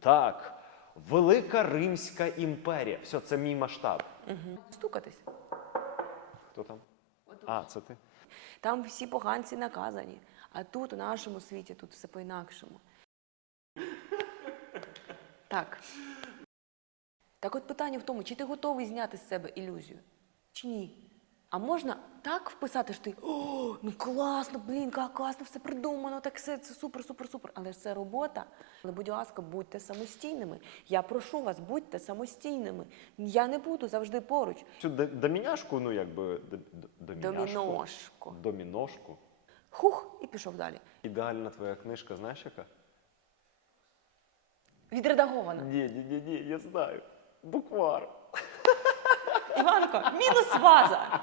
Так, Велика Римська імперія. Все, це мій масштаб. Стукатись. Хто там? А, це ти. Там всі поганці наказані. А тут, у нашому світі, тут все по-інакшому. Так. Так от питання в тому, чи ти готовий зняти з себе ілюзію, чи ні? А можна так вписати, що ти о, ну класно, блін, як класно, все придумано, так все це супер, супер, супер. Але ж це робота. Але, будь ласка, будьте самостійними. Я прошу вас, будьте самостійними. Я не буду завжди поруч. Цю доміняшку, ну якби д- д- доміняшку. Доміношку. Доміношку. Хух, і пішов далі. Ідеальна твоя книжка, знаєш яка? Відредаговано. Ні, ні, ні, ні, я знаю. Буквар. Іванко, мінус ваза.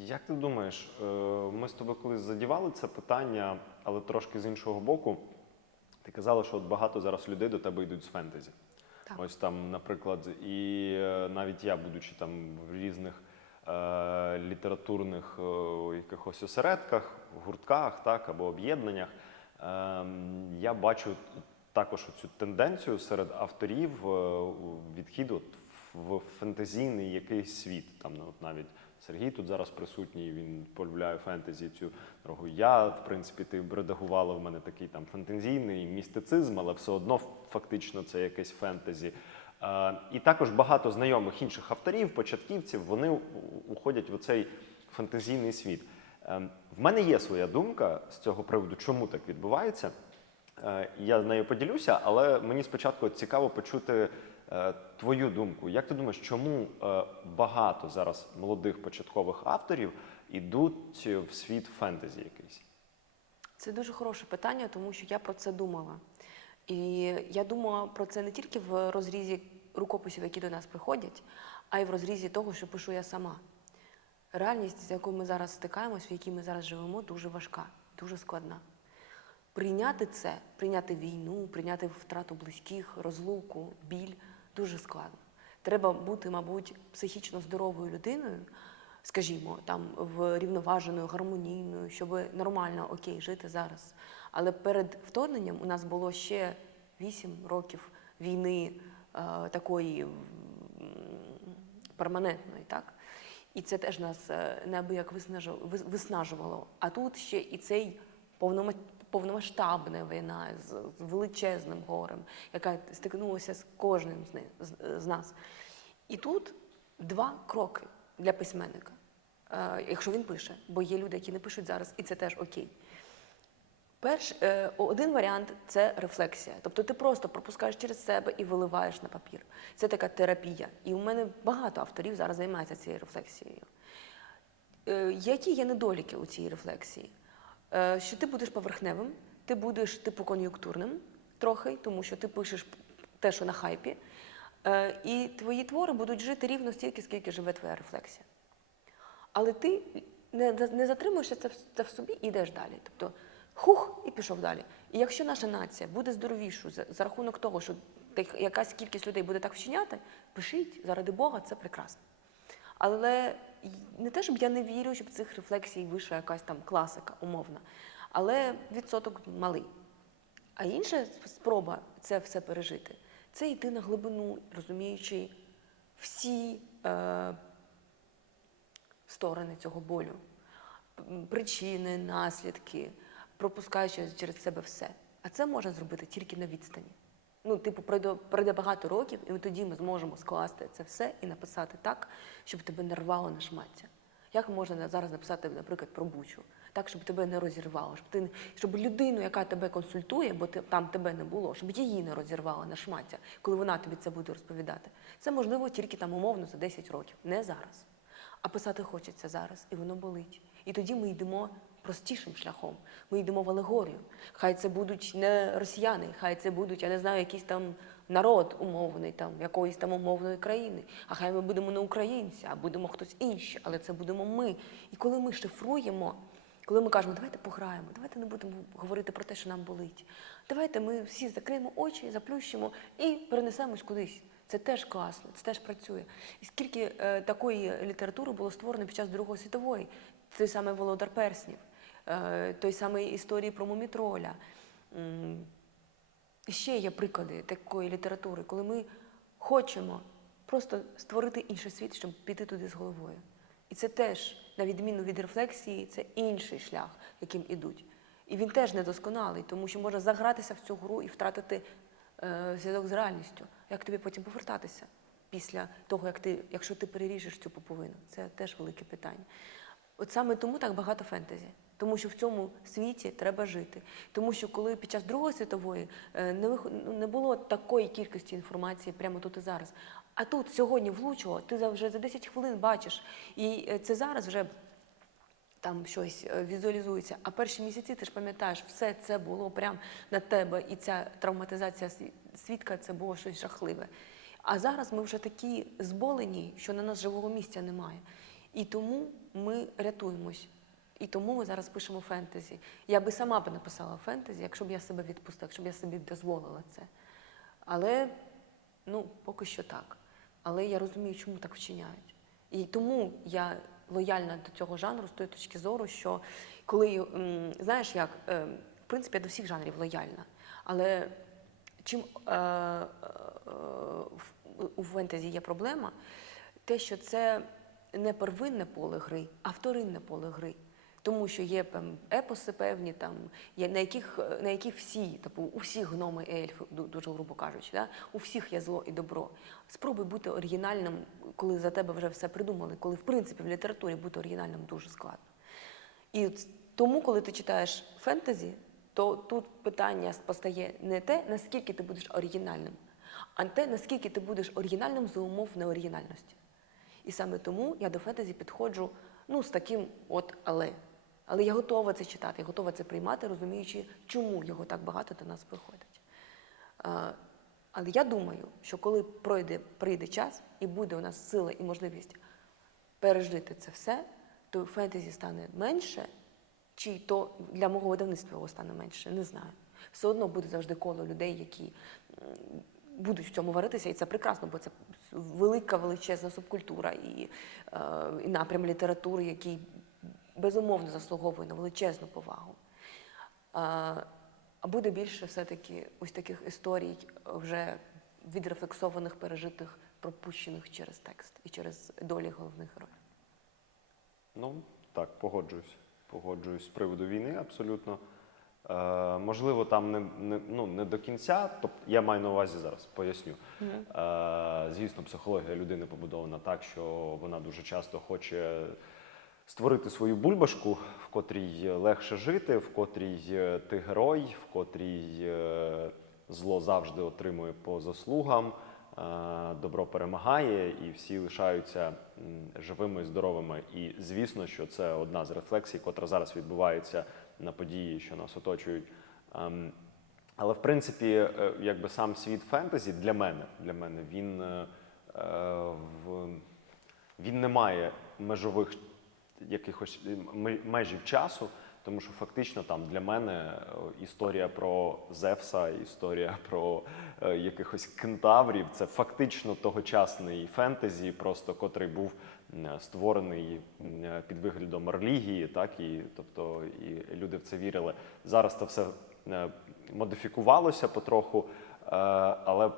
Як ти думаєш, е, ми з тобою колись задівали це питання, але трошки з іншого боку. Ти казала, що от багато зараз людей до тебе йдуть з фентезі. Так. Ось там, наприклад, і е, навіть я, будучи там в різних е, літературних е, якихось осередках, гуртках так, або об'єднаннях, е, я бачу також цю тенденцію серед авторів е, відхід от в фентезійний якийсь світ. Там ну, от навіть Сергій тут зараз присутній, він полюбляє фентезі цю дорогу. Я, в принципі, ти редагувала в мене такий там фентезійний містицизм, але все одно фактично це якесь фентезі. Е, і також багато знайомих інших авторів, початківців, вони уходять в цей фантазійний світ. Е, в мене є своя думка з цього приводу, чому так відбувається. Е, Я нею поділюся, але мені спочатку цікаво почути твою думку. Як ти думаєш, чому е, багато зараз молодих початкових авторів ідуть в світ фентезі якийсь? Це дуже хороше питання, тому що я про це думала. І я думала про це не тільки в розрізі рукописів, які до нас приходять, а й в розрізі того, що пишу я сама. Реальність, з якою ми зараз стикаємось, в якій ми зараз живемо, дуже важка, дуже складна. Прийняти це, прийняти війну, прийняти втрату близьких, розлуку, біль дуже складно. Треба бути, мабуть, психічно здоровою людиною, скажімо, там врівноваженою, гармонійною, щоб нормально окей жити зараз. Але перед вторгненням у нас було ще вісім років війни е, такої перманентної, так? І це теж нас е, неабияк виснажувало. А тут ще і цей повнома- повномасштабна війна з, величезним горем, яка стикнулася з кожним з, ни- з, з нас. І тут два кроки для письменника, е, якщо він пише, бо є люди, які не пишуть зараз, і це теж окей. Перш, е, один варіант це рефлексія. Тобто ти просто пропускаєш через себе і виливаєш на папір. Це така терапія. І у мене багато авторів зараз займаються цією рефлексією. Е, які є недоліки у цій рефлексії? Е, що ти будеш поверхневим, ти будеш типу кон'юнктурним трохи, тому що ти пишеш те, що на хайпі, е, і твої твори будуть жити рівно стільки, скільки живе твоя рефлексія. Але ти не, затримуєшся це, в- собі і йдеш далі. Тобто хух і пішов далі. І якщо наша нація буде здоровішою за, рахунок того, що якась кількість людей буде так вчиняти, пишіть заради Бога, це прекрасно. Але не те, щоб я не вірю, щоб цих рефлексій вийшла якась там класика умовна, але відсоток малий. А інша спроба це все пережити це йти на глибину, розуміючи всі е, сторони цього болю, причини, наслідки, пропускаючи через себе все. А це можна зробити тільки на відстані. Ну, типу, пройде, пройде багато років, і ми тоді ми зможемо скласти це все і написати так, щоб тебе не рвало на шмаття. Як можна зараз написати, наприклад, про бучу, так, щоб тебе не розірвало, щоб ти щоб людину, яка тебе консультує, бо ти, там тебе не було, щоб її не розірвало на шмаття, коли вона тобі це буде розповідати. Це можливо тільки там умовно за 10 років, не зараз. А писати хочеться зараз, і воно болить. І тоді ми йдемо простішим шляхом. Ми йдемо в алегорію. Хай це будуть не росіяни, хай це будуть, я не знаю, якийсь там народ умовний, там якоїсь там умовної країни. А хай ми будемо не українці, а будемо хтось інший, але це будемо ми. І коли ми шифруємо, коли ми кажемо, давайте пограємо, давайте не будемо говорити про те, що нам болить. Давайте ми всі закриємо очі, заплющимо і перенесемось кудись. Це теж класно, це теж працює. І скільки е, такої літератури було створено під час Другої світової, той самий Володар Перснів, той самої історії про мумітроля. Ще є приклади такої літератури, коли ми хочемо просто створити інший світ, щоб піти туди з головою. І це теж, на відміну від рефлексії, це інший шлях, яким ідуть. І він теж недосконалий, тому що можна загратися в цю гру і втратити е, зв'язок з реальністю. Як тобі потім повертатися після того, як ти, якщо ти переріжеш цю пуповину? Це теж велике питання. От саме тому так багато фентезі. Тому що в цьому світі треба жити. Тому що коли під час Другої світової е, ну, не було такої кількості інформації прямо тут і зараз. А тут сьогодні влучило, ти вже за 10 хвилин бачиш. І е, це зараз вже там щось е, візуалізується. А перші місяці ти ж пам'ятаєш, все це було прямо на тебе, і ця травматизація свідка це було щось жахливе. А зараз ми вже такі зболені, що на нас живого місця немає. І тому ми рятуємось. І тому ми зараз пишемо фентезі. Я би сама б написала фентезі, якщо б я себе відпустила, якщо б я собі дозволила це. Але ну, поки що так. Але я розумію, чому так вчиняють. І тому я лояльна до цього жанру з тої точки зору, що коли, знаєш, як, е, в принципі, я до всіх жанрів лояльна. Але чим е, е, у фентезі є проблема, те, що це не первинне поле гри, а вторинне поле гри. Тому що є епоси певні, там, є, на, яких, на які всі, типу, у всіх гноми і ельфи, дуже грубо кажучи, да? у всіх є зло і добро. Спробуй бути оригінальним, коли за тебе вже все придумали, коли в принципі в літературі бути оригінальним дуже складно. І тому, коли ти читаєш фентезі, то тут питання постає не те, наскільки ти будеш оригінальним, а те, наскільки ти будеш оригінальним за умов неоригінальності. І саме тому я до фентезі підходжу ну, з таким от але. Але я готова це читати, я готова це приймати, розуміючи, чому його так багато до нас приходить. Але я думаю, що коли пройде, прийде час і буде у нас сила і можливість пережити це все, то фентезі стане менше, чи то для мого видавництва його стане менше, не знаю. Все одно буде завжди коло людей, які будуть в цьому варитися, і це прекрасно, бо це велика величезна субкультура і, е, і напрям літератури, який безумовно заслуговує на величезну повагу. А, буде більше все-таки ось таких історій, вже відрефлексованих, пережитих, пропущених через текст і через долі головних героїв. Ну, так, погоджуюсь. Погоджуюсь з приводу війни абсолютно. Е, можливо, там не, не, ну, не до кінця, тобто я маю на увазі зараз, поясню. Е, звісно, психологія людини побудована так, що вона дуже часто хоче створити свою бульбашку, в котрій легше жити, в котрій е, ти герой, в котрій е, зло завжди отримує по заслугам, е, добро перемагає, і всі лишаються живими і здоровими. І звісно, що це одна з рефлексій, котра зараз відбувається на події, що нас оточують. Ем, Але в принципі, якби сам світ фентезі для мене, для мене він, він не має межових якихось межів часу, тому що фактично там для мене е, історія про Зевса, історія про е, якихось кентаврів це фактично тогочасний фентезі, просто котрий був створений е, під виглядом релігії, так і тобто і люди в це вірили. Зараз це все е, модифікувалося потроху, е, але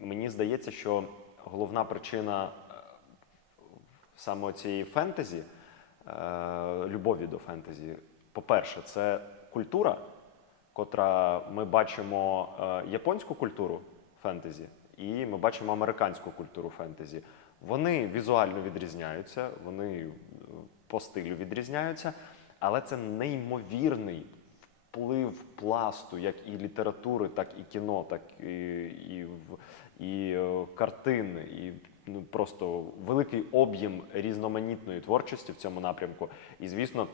мені здається, що головна причина е, саме цієї фентезі, е, любові до фентезі, по-перше, це культура, котра ми бачимо е, японську культуру фентезі, і ми бачимо американську культуру фентезі. Вони візуально відрізняються, вони е, по стилю відрізняються, але це неймовірний вплив пласту, як і літератури, так і кіно, так і, і, і е, картин, і просто великий об'єм різноманітної творчості в цьому напрямку. І звісно,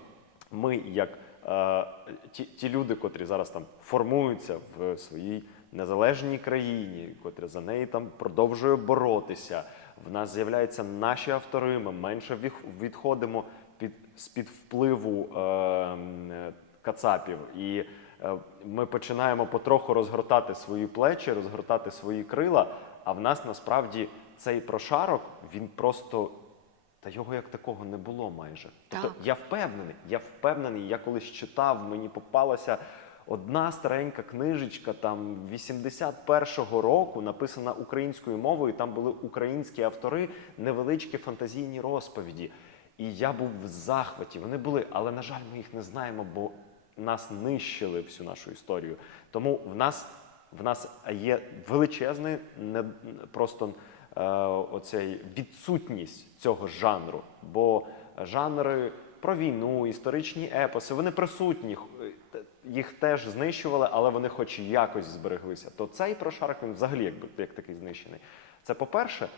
ми, як е, ті, ті люди, котрі зараз там формуються в своїй незалежній країні, котрі за неї там продовжує боротися. В нас з'являються наші автори, ми менше відходимо під з-під впливу е, е, кацапів. І е, ми починаємо потроху розгортати свої плечі, розгортати свої крила. А в нас насправді цей прошарок він просто Та його як такого не було майже. Тобто Так. я впевнений, я впевнений, я колись читав, мені попалася одна старенька книжечка там 81-го року, написана українською мовою. Там були українські автори, невеличкі фантазійні розповіді. І я був в захваті. Вони були, але на жаль, ми їх не знаємо, бо нас нищили всю нашу історію. Тому в нас в нас є величезний просто е, оцей відсутність цього жанру. Бо жанри про війну, історичні епоси, вони присутні. е, Їх теж знищували, але вони хоч якось збереглися. То цей прошарок він взагалі якби як такий знищений. Це по-перше,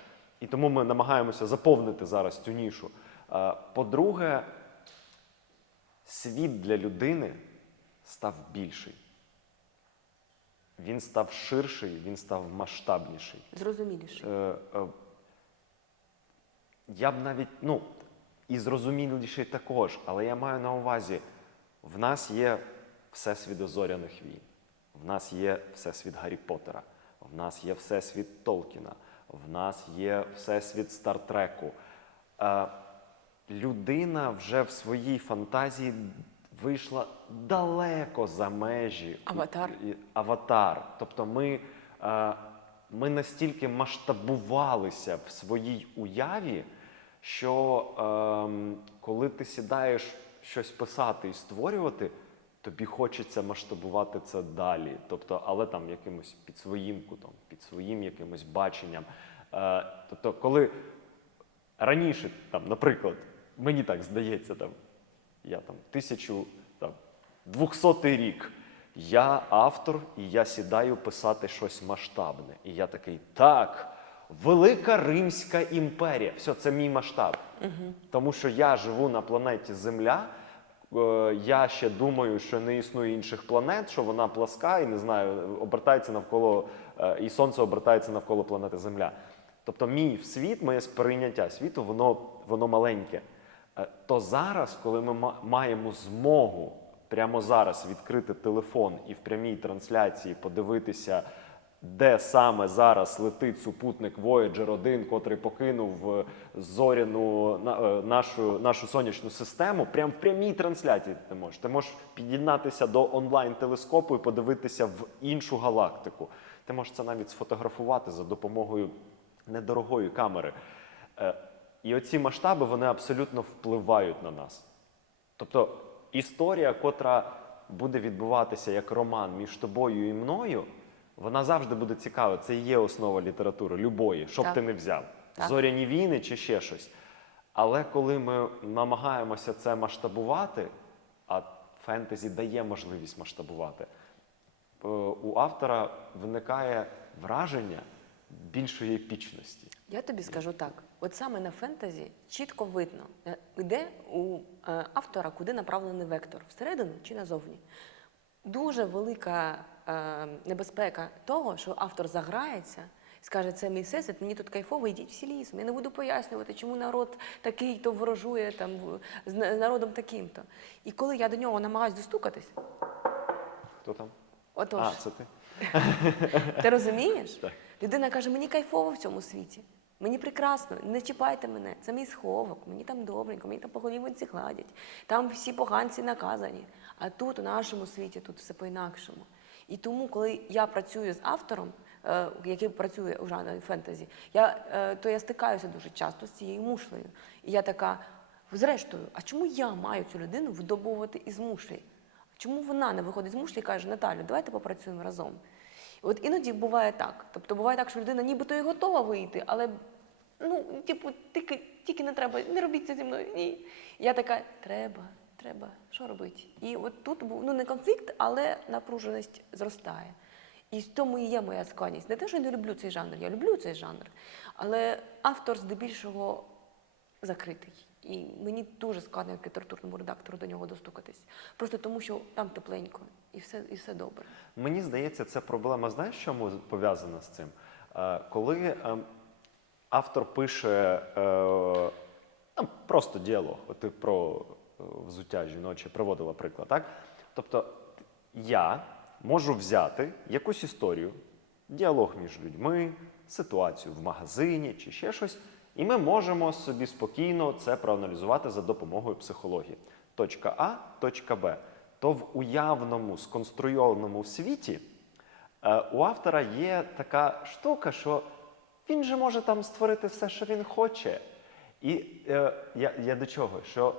і тому ми намагаємося заповнити зараз цю нішу. Е, По-друге, світ для людини став більший. Він став ширший, він став масштабніший. Зрозуміліше. Е, е, я б навіть, ну, і зрозуміліший також, але я маю на увазі, в нас є всесвіт зоряних війн, в нас є всесвіт Гаррі Поттера, в нас є всесвіт Толкіна, в нас є всесвіт Стартреку. Е, людина вже в своїй фантазії вийшла далеко за межі Аватар. і- аватар. Тобто ми, е, ми настільки масштабувалися в своїй уяві, що ем, коли ти сідаєш щось писати і створювати, тобі хочеться масштабувати це далі. Тобто, але там якимось під своїм кутом, під своїм якимось баченням. Е, тобто, коли раніше, там, наприклад, мені так здається, там, я там тисячу 200 рік. Я автор, і я сідаю писати щось масштабне. І я такий, так, Велика Римська імперія. Все, це мій масштаб. Тому що я живу на планеті Земля. е, Я ще думаю, що не існує інших планет, що вона пласка і не знаю, обертається навколо е, і сонце обертається навколо планети Земля. Тобто, мій світ, моє сприйняття світу, воно, воно маленьке. Е, То зараз, коли ми маємо змогу прямо зараз відкрити телефон і в прямій трансляції подивитися, де саме зараз летить супутник Voyager 1, котрий покинув е, зоряну е, нашу, нашу сонячну систему, прямо в прямій трансляції ти можеш. Ти можеш під'єднатися до онлайн-телескопу і подивитися в іншу галактику. Ти можеш це навіть сфотографувати за допомогою недорогої камери. І оці масштаби вони абсолютно впливають на нас. Тобто історія, котра буде відбуватися як роман між тобою і мною, вона завжди буде цікава. Це і є основа літератури, любої, що б ти не взяв. Так. Зоряні війни чи ще щось. Але коли ми намагаємося це масштабувати, а фентезі дає можливість масштабувати, е, у автора виникає враження більшої епічності. Я тобі скажу так: от саме на фентезі чітко видно, е, де у е, автора куди направлений вектор всередину чи назовні. Дуже велика е, небезпека того, що автор заграється. і Скаже, це мій всесвіт, мені тут кайфово, йдіть всі лісом. Я не буду пояснювати, чому народ такий, то ворожує там з народом таким-то. І коли я до нього намагаюсь достукатись, Хто там? отож, А, це ти? ти розумієш? Так. Людина каже, мені кайфово в цьому світі. Мені прекрасно, не чіпайте мене, це мій сховок, мені там добренько, мені там по голівонці гладять, там всі поганці наказані. А тут, у нашому світі, тут все по-інакшому. І тому, коли я працюю з автором, е, який працює у жанрі фентезі, я, е, то я стикаюся дуже часто з цією мушлею. І я така, зрештою, а чому я маю цю людину видобувати із мушлі? Чому вона не виходить з мушлі і каже, Наталю, давайте попрацюємо разом. От іноді буває так. Тобто буває так, що людина нібито і готова вийти, але ну, типу, тільки, тільки не треба, не робіть це зі мною. Ні. Я така, треба, треба, що робити? І от тут був ну не конфлікт, але напруженість зростає. І в тому і є моя складність. Не те, що я не люблю цей жанр, я люблю цей жанр. Але автор здебільшого закритий. І мені дуже складно як літературному редактору до нього достукатись. Просто тому, що там тепленько і все, і все добре. Мені здається, це проблема, знаєш, чому пов'язана з цим? Е, Коли е, автор пише е, ну, просто діалог, ти про е, взуття жіноче приводила приклад, так? Тобто я можу взяти якусь історію, діалог між людьми, ситуацію в магазині чи ще щось, І ми можемо собі спокійно це проаналізувати за допомогою психології. Точка А, точка Б. То в уявному сконструйованому світі е, у автора є така штука, що він же може там створити все, що він хоче. І е, я, я до чого? Що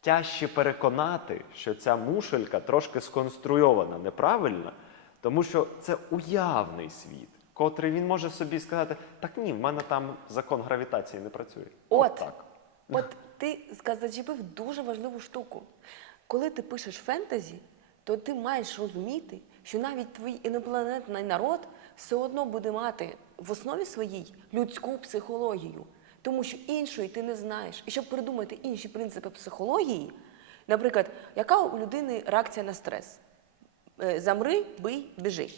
тяжче переконати, що ця мушелька трошки сконструйована неправильно, тому що це уявний світ, котрий він може собі сказати: так ні, в мене там закон гравітації не працює. От, так. от ти зачепив дуже важливу штуку. Коли ти пишеш фентезі, то ти маєш розуміти, що навіть твій інопланетний народ все одно буде мати в основі своїй людську психологію, тому що іншої ти не знаєш. І щоб придумати інші принципи психології, наприклад, яка у людини реакція на стрес? Е, Замри, бий, біжи.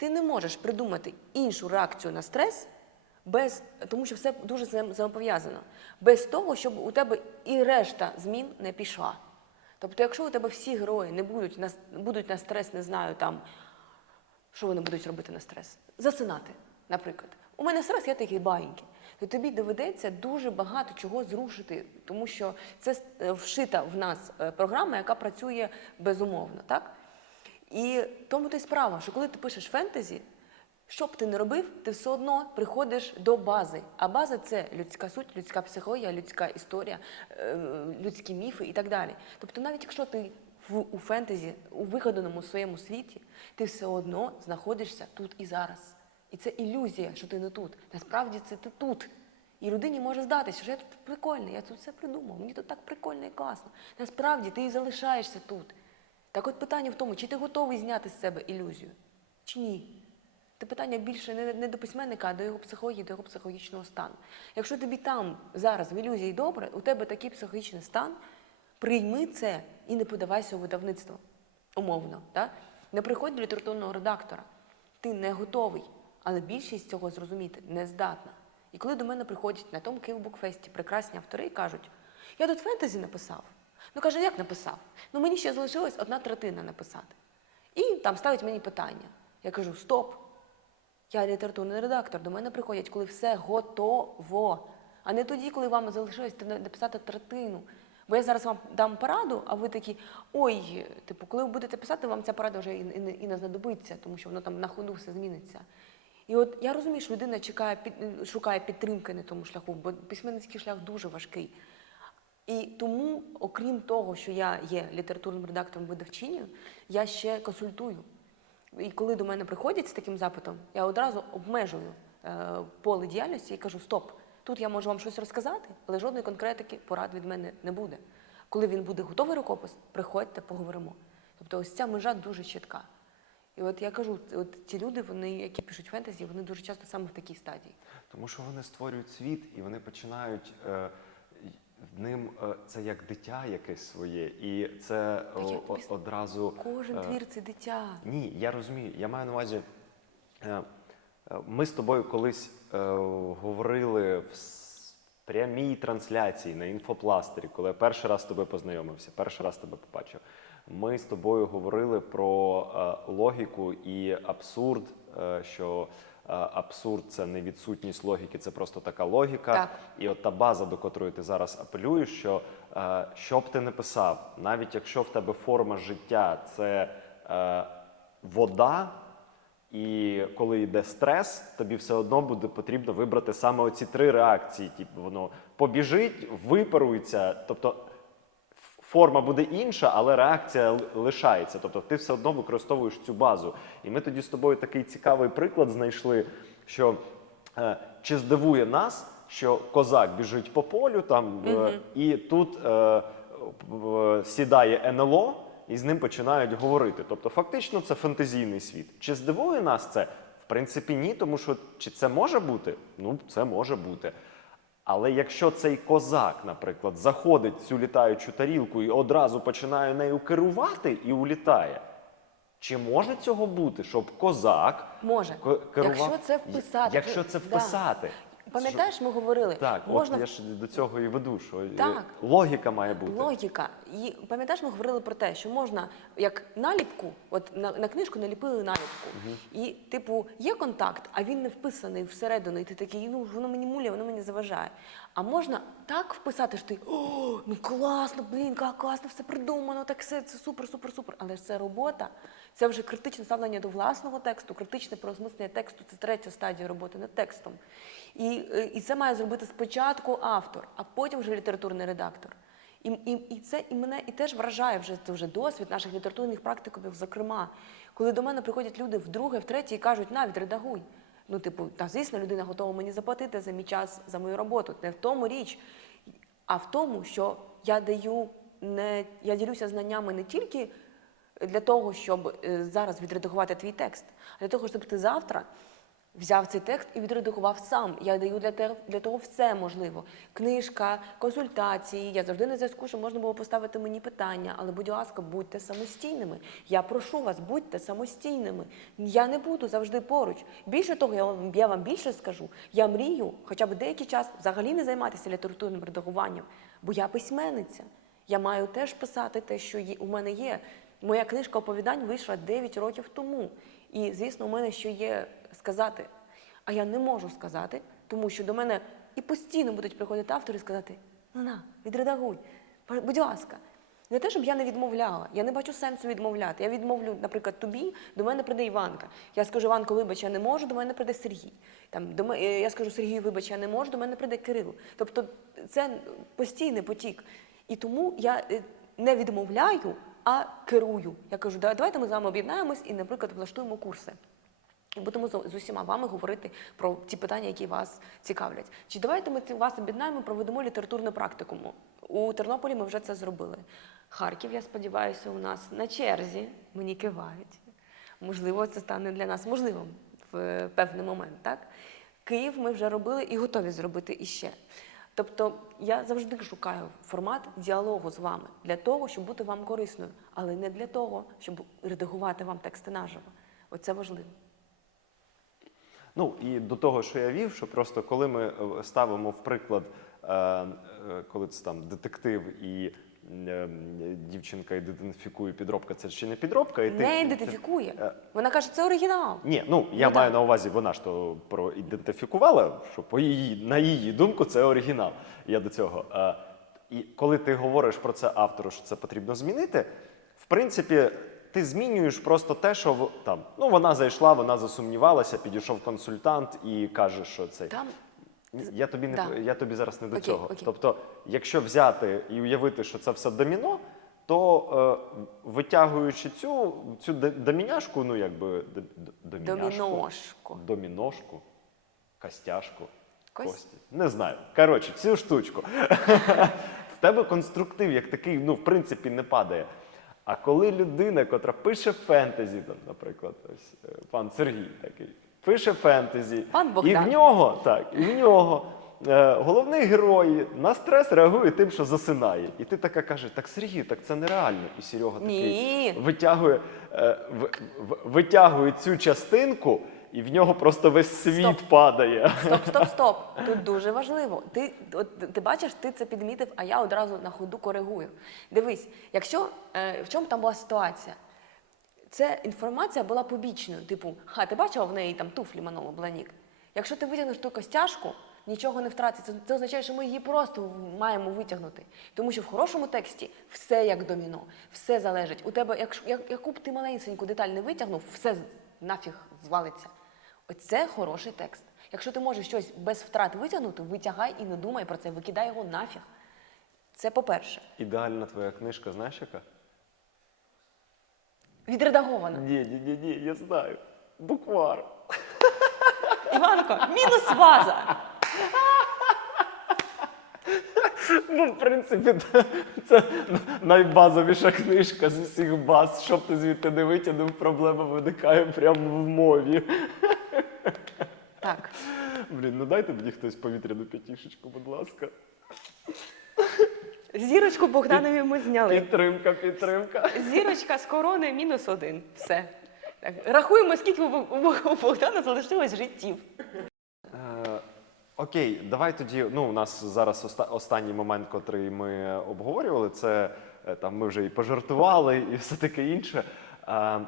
Ти не можеш придумати іншу реакцію на стрес, без, тому що все дуже взаєм- взаємопов'язано, без того, щоб у тебе і решта змін не пішла. Тобто, якщо у тебе всі герої не будуть на, будуть на стрес, не знаю, там, що вони будуть робити на стрес? Засинати, наприклад. У мене стрес, я такий баїнький. То тобі доведеться дуже багато чого зрушити, тому що це е, вшита в нас е, програма, яка працює безумовно. Так? І тому то й справа, що коли ти пишеш фентезі, що б ти не робив, ти все одно приходиш до бази. А база це людська суть, людська психологія, людська історія, е, людські міфи і так далі. Тобто, навіть якщо ти в, у фентезі, у вигаданому своєму світі, ти все одно знаходишся тут і зараз. І це ілюзія, що ти не тут. Насправді це ти тут. І людині може здатися, що я тут прикольний, я тут все придумав, мені тут так прикольно і класно. Насправді ти і залишаєшся тут. Так от питання в тому, чи ти готовий зняти з себе ілюзію, чи ні. Це питання більше не, не до письменника, а до його психології, до його психологічного стану. Якщо тобі там зараз в ілюзії добре, у тебе такий психологічний стан, прийми це і не подавайся у видавництво. Умовно. Так? Не приходь до літературного редактора. Ти не готовий, але більшість цього зрозуміти не здатна. І коли до мене приходять на тому Київбукфесті прекрасні автори і кажуть, я тут фентезі написав. Ну каже, як написав? Ну мені ще залишилась одна третина написати. І там ставить мені питання. Я кажу: стоп! Я літературний редактор. До мене приходять, коли все готово. А не тоді, коли вам залишилось написати третину. Бо я зараз вам дам пораду, а ви такі, ой, типу, коли ви будете писати, вам ця порада вже і, і, і не знадобиться, тому що воно там на ходу все зміниться. І от я розумію, що людина чекає, під, шукає підтримки на тому шляху, бо письменницький шлях дуже важкий. І тому, окрім того, що я є літературним редактором видавчиню, я ще консультую. І коли до мене приходять з таким запитом, я одразу обмежую е, поле діяльності і кажу: стоп, тут я можу вам щось розказати, але жодної конкретики порад від мене не буде. Коли він буде готовий рукопис, приходьте, поговоримо. Тобто ось ця межа дуже чітка. І от я кажу, от ті люди, вони, які пишуть фентезі, вони дуже часто саме в такій стадії. Тому що вони створюють світ і вони починають е, ним е, це як дитя якесь своє, і це о, о- одразу. Кожен е, твір це дитя. Ні, я розумію. Я маю на увазі. е, е, Ми з тобою колись е, говорили в прямій трансляції на інфопластері, коли я перший раз з тобою познайомився, перший раз тебе побачив. Ми з тобою говорили про е, логіку і абсурд, е, що е, абсурд це не відсутність логіки, це просто така логіка. Так. І от та база, до котрої ти зараз апелюєш, що е, що б ти не писав, навіть якщо в тебе форма життя це е, вода, і коли йде стрес, тобі все одно буде потрібно вибрати саме оці три реакції. Типу воно побіжить, випарується, тобто форма буде інша, але реакція лишається. Тобто ти все одно використовуєш цю базу. І ми тоді з тобою такий цікавий приклад знайшли, що е, чи здивує нас, що козак біжить по полю, там, е, і тут е, в- сідає НЛО. І з ним починають говорити. Тобто, фактично, це фантазійний світ. Чи здивує нас це? В принципі, ні, тому що чи це може бути? Ну, це може бути. Але якщо цей козак, наприклад, заходить в цю літаючу тарілку і одразу починає нею керувати і улітає, чи може цього бути, щоб козак Може. керував? Якщо це вписати. Якщо це вписати. Пам'ятаєш, ми говорили, Так, можна от я ж до цього і веду, що Так. логіка має бути. Логіка. І пам'ятаєш, ми говорили про те, що можна як наліпку, от на, на книжку наліпили наліпку, і типу є контакт, а він не вписаний всередину, і ти такий, ну воно мені муля, воно мені заважає. А можна так вписати, що ти о, ну класно, блін, класно, все придумано, так все це супер, супер, супер. Але ж це робота, це вже критичне ставлення до власного тексту, критичне переосмислення тексту, це третя стадія роботи над текстом. І, е, і це має зробити спочатку автор, а потім вже літературний редактор. І, і, і це і мене і теж вражає вже це вже досвід наших літературних практикумів, зокрема, коли до мене приходять люди вдруге, втретє і кажуть, навіть редагуй. Ну, типу, та звісно, людина готова мені заплатити за мій час, за мою роботу. Не в тому річ, а в тому, що я даю не я ділюся знаннями не тільки для того, щоб е, зараз відредагувати твій текст, а для того, щоб ти завтра взяв цей текст і відредагував сам. Я даю для, те, для того все можливо. Книжка, консультації. Я завжди на зв'язку, щоб можна було поставити мені питання. Але, будь ласка, будьте самостійними. Я прошу вас, будьте самостійними. Я не буду завжди поруч. Більше того, я вам, я вам більше скажу. Я мрію хоча б деякий час взагалі не займатися літературним редагуванням, бо я письменниця. Я маю теж писати те, що у мене є. Моя книжка оповідань вийшла 9 років тому. І, звісно, у мене ще є сказати. А я не можу сказати, тому що до мене і постійно будуть приходити автори і сказати: ну на, відредагуй, будь ласка. Не те, щоб я не відмовляла. Я не бачу сенсу відмовляти. Я відмовлю, наприклад, тобі, до мене прийде Іванка. Я скажу, Іванко, вибач, я не можу, до мене прийде Сергій. Там, до ме- е, я скажу, Сергію, вибач, я не можу, до мене прийде Кирило. Тобто це постійний потік. І тому я е, не відмовляю, а керую. Я кажу, давайте ми з вами об'єднаємось і, наприклад, влаштуємо курси. І будемо з усіма вами говорити про ті питання, які вас цікавлять. Чи давайте ми вас об'єднаємо, проведемо літературну практикуму. У Тернополі ми вже це зробили. Харків, я сподіваюся, у нас на черзі мені кивають. Можливо, це стане для нас можливим в е, певний момент. Так? Київ ми вже робили і готові зробити іще. Тобто я завжди шукаю формат діалогу з вами для того, щоб бути вам корисною, але не для того, щоб редагувати вам тексти наживо. Оце важливо. Ну і до того, що я вів, що просто коли ми е, ставимо в приклад, е, е, коли це там детектив і дівчинка ідентифікує підробка, це чи не підробка, і ти не ідентифікує. Вона каже, це оригінал. Ні, ну я Ну, маю так. на увазі, вона ж то проідентифікувала, що по її на її думку це оригінал. Я до цього. І коли ти говориш про це автору, що це потрібно змінити, в принципі, ти змінюєш просто те, що там ну вона зайшла, вона засумнівалася, підійшов консультант і каже, що це. Там Я тобі не Да. я тобі зараз не до Окей, цього. окей. Тобто, якщо взяти і уявити, що це все доміно, то е, витягуючи цю цю доміняшку, ну якби доміняшку, доміношку. доміношку, костяшку, Кость? кості. Не знаю. Коротше, цю штучку. В тебе конструктив як такий, ну, в принципі, не падає. А коли людина, котра пише фентезі, там, наприклад, ось е, пан Сергій такий, пише фентезі, Пан і в нього, так, і в нього е, головний герой на стрес реагує тим, що засинає. І ти така кажеш, так Сергій, так це нереально. І Серега такий Ні. витягує, е, в- в- витягує цю частинку, і в нього просто весь світ Стоп. падає. Стоп, стоп, стоп. Тут дуже важливо. Ти, от, ти бачиш, ти це підмітив, а я одразу на ходу коригую. Дивись, якщо е, в чому там була ситуація? Це інформація була побічною. Типу, ха, ти бачила в неї там туфлі Маноло Бланік? Якщо ти витягнеш ту костяшку, нічого не втратиться. Це, це означає, що ми її просто маємо витягнути. Тому що в хорошому тексті все як доміно, все залежить. У тебе, якщо як, яку б ти маленьку деталь не витягнув, все нафіг звалиться. Оце хороший текст. Якщо ти можеш щось без втрат витягнути, витягай і не думай про це, викидай його нафіг. Це по-перше. Ідеальна твоя книжка, знаєш яка? Відредаговано. Ні, ні, ні, ні, я знаю. Буквар. Іванко, мінус ваза. Ну, в принципі, це- це найбазовіша книжка з усіх баз. Щоб ти звідти не витягнув, проблема виникає прямо в мові. Так. Блін, ну дайте мені хтось повітряну п'ятішечку, будь ласка. Зірочку Богданові ми зняли. Підтримка, підтримка. Зірочка з корони мінус один. Все. Так. Рахуємо, скільки у Бог- у Бог- у Богдана залишилось життів. Е, Окей, давай тоді. Ну, у нас зараз оста- останній момент, котрий ми обговорювали, це е, там ми вже і пожартували, і все таке інше. Е,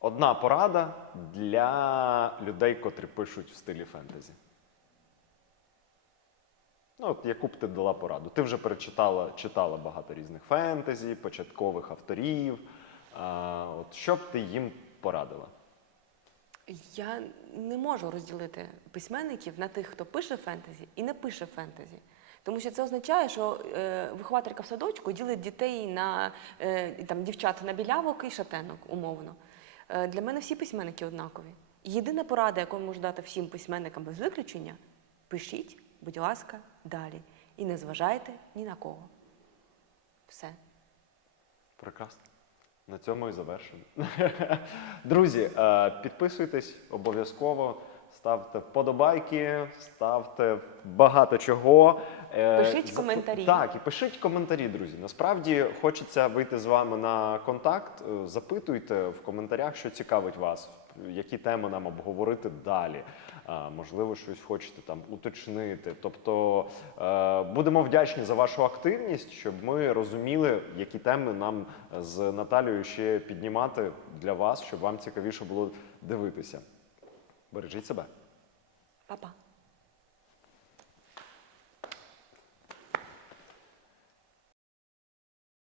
Одна порада для людей, котрі пишуть в стилі фентезі. Ну, от яку б ти дала пораду? Ти вже перечитала, читала багато різних фентезі, початкових авторів. А, от що б ти їм порадила? Я не можу розділити письменників на тих, хто пише фентезі і не пише фентезі. Тому що це означає, що е, вихователька в садочку ділить дітей на е, там, дівчат на білявок і шатенок, умовно. Е, для мене всі письменники однакові. Єдина порада, яку можу дати всім письменникам без виключення пишіть, будь ласка, далі. І не зважайте ні на кого. Все. Прекрасно. На цьому і завершимо. Друзі, е, підписуйтесь обов'язково, ставте вподобайки, ставте багато чого. Е, Пишіть коментарі. Так, і пишіть коментарі, друзі. Насправді хочеться вийти з вами на контакт. Е, Запитуйте в коментарях, що цікавить вас, які теми нам обговорити далі. Можливо, щось хочете там уточнити. Тобто е, будемо вдячні за вашу активність, щоб ми розуміли, які теми нам з Наталією ще піднімати для вас, щоб вам цікавіше було дивитися. Бережіть себе. Па-па.